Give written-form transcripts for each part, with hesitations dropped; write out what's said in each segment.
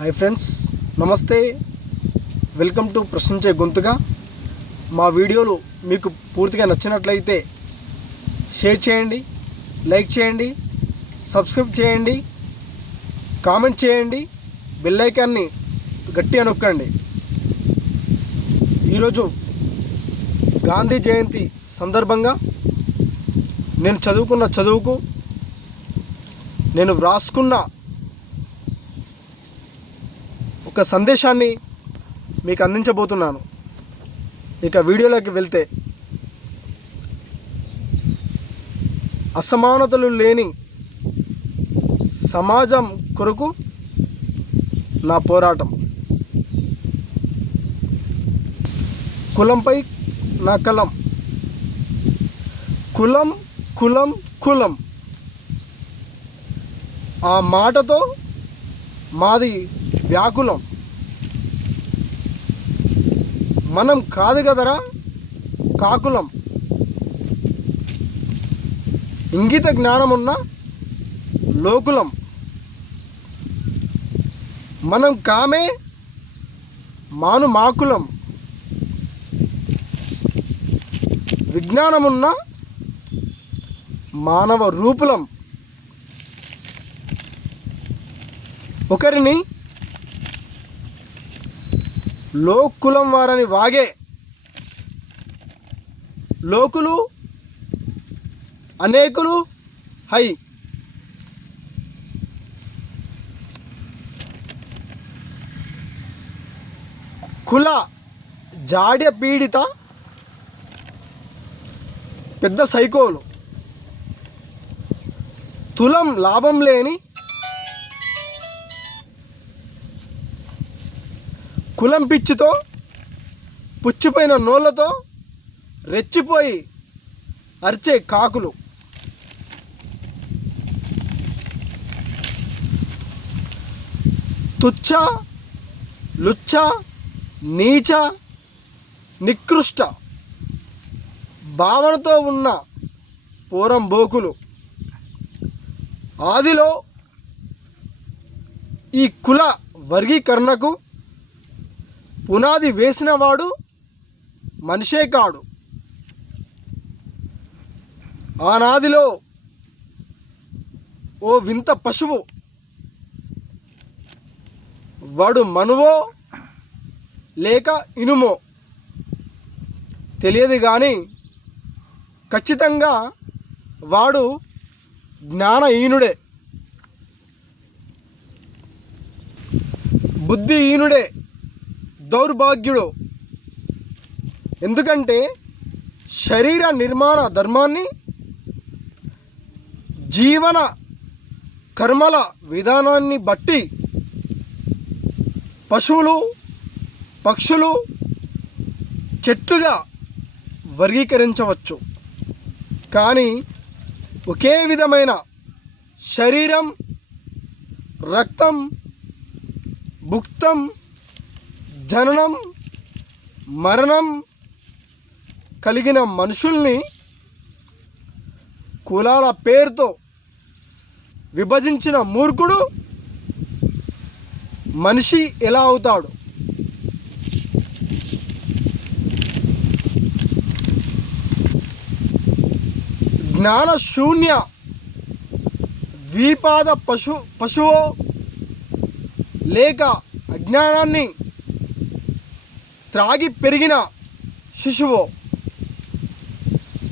Hi friends, నమస్తే. Welcome to ప్రశ్నించే గొంతుగా. మా వీడియోలు మీకు పూర్తిగా నచ్చినట్లయితే షేర్ చేయండి, లైక్ చేయండి, సబ్స్క్రైబ్ చేయండి, కామెంట్ చేయండి, బెల్ ఐకాన్ని గట్టిగా నొక్కండి. ఈరోజు గాంధీ జయంతి సందర్భంగా నేను చదువుకున్న చదువుకు నేను వ్రాసుకున్న ఒక సందేశాన్ని మీకు అందించబోతున్నాను. ఇక వీడియోలోకి వెళ్తే, అసమానతలు లేని సమాజం కొరకు నా పోరాటం. కులంపై నా కలం. కులం కులం కులం ఆ మాటతో మాది వ్యాకులం. మనం కాదు కదరా కాకులం. ఇంగిత జ్ఞానమున్న లోకులం. మనం కామే మాను మాకులం. విజ్ఞానమున్న మానవ రూపులం. ఒకరిని లోకులం వారని వాగే లోకులు అనేకులు హై. కుల జాడ్య పీడిత పెద్ద సైకోలు. తులం లాభం లేని కులం పిచ్చితో పుచ్చిపోయిన నోళ్ళతో రెచ్చిపోయి అరిచే కాకులు. తుచ్చ లుచ్చ నీచ నికృష్ట భావనతో ఉన్న పోరంబోకులు. ఆదిలో ఈ కుల వర్గీకరణకు పునాది వేసినవాడు మనిషే కాడు. ఆనాదిలో ఓ వింత పశువు, వాడు మనువో లేక ఇనుమో తెలియదు కానీ ఖచ్చితంగా వాడు జ్ఞానహీనుడే, బుద్ధిహీనుడే, దౌర్భాగ్యుడు. ఎందుకంటే శరీర నిర్మాణ ధర్మాన్ని, జీవన కర్మల విధానాన్ని బట్టి పశువులు పక్షులు చెట్లుగా వర్గీకరించవచ్చు. కానీ ఒకే విధమైన శరీరం, రక్తం, భుక్తం, జననం, మరణం కలిగిన మనుషుల్ని కులాల పేరుతో విభజించిన మూర్ఖుడు మనిషి ఎలా అవుతాడు? జ్ఞానశూన్య ద్విపాద పశువో లేక అజ్ఞానాన్ని త్రాగి పెరిగిన శిశువో,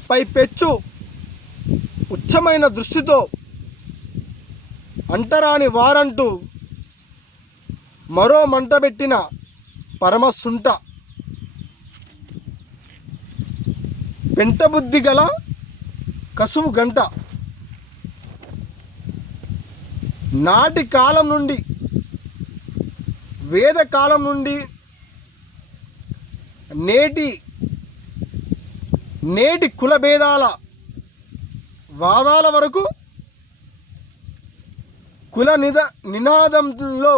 పైపెచ్చు ఉచ్చమైన దృష్టితో అంటరాని వారంటూ మరో మంటబెట్టిన పరమసుంట, పెంటబుద్ధి గల కసువు గంట. నాటి కాలం నుండి, వేదకాలం నుండి నేటి కులభేదాల వాదాల వరకు కుల నినాదంలో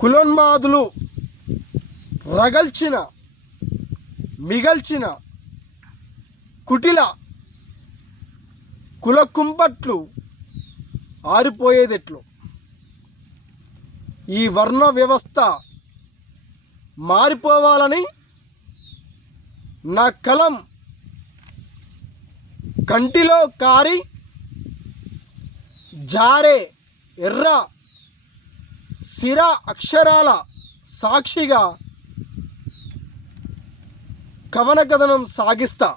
కులోన్మాదులు రగల్చిన మిగల్చిన కుటిల కుల కుంపట్లు ఆరిపోయేదెట్లు? ఈ వర్ణ వ్యవస్థ మారిపోవాలని నా కలం కంటిలో కారి జారే ఎర్ర సిర అక్షరాల సాక్షిగా కవన కథనం సాగిస్తా.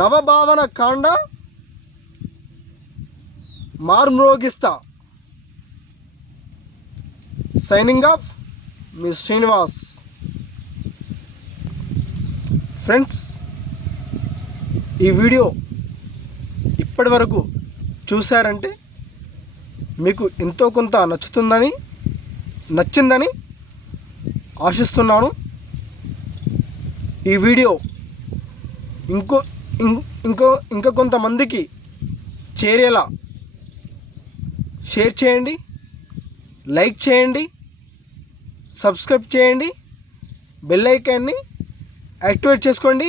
నవభావన కాండ మార్మ్రోగిస్తా. సైనింగ్ ఆఫ్ మీ శ్రీనివాస్. ఫ్రెండ్స్, ఈ వీడియో ఇప్పటి వరకు చూశారంటే మీకు ఎంతో కొంత నచ్చిందని ఆశిస్తున్నాను. ఈ వీడియో ఇంకా కొంతమందికి చేరేలా షేర్ చేయండి, లైక్ చేయండి, సబ్స్క్రైబ్ చేయండి, బెల్ ఐకాన్ని యాక్టివేట్ చేసుకోండి.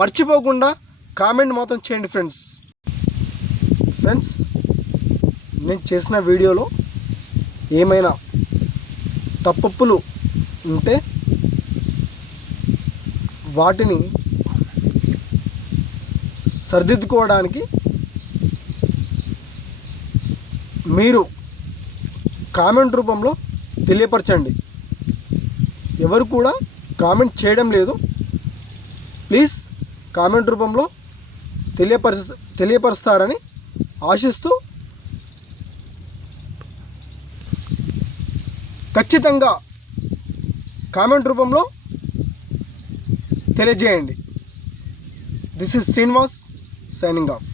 మర్చిపోకుండా కామెంట్ మాత్రం చేయండి ఫ్రెండ్స్. నేను చేసిన వీడియోలో ఏమైనా తప్పులు ఉంటే వాటిని సరిదిద్దుకోవడానికి మీరు కామెంట్ రూపంలో తెలియపరచండి. ఎవరు కూడా కామెంట్ చేయడం లేదు. ప్లీజ్ కామెంట్ రూపంలో తెలియపరుస్తారని ఆశిస్తూ ఖచ్చితంగా కామెంట్ రూపంలో తెలియజేయండి. This is Srinivas signing off.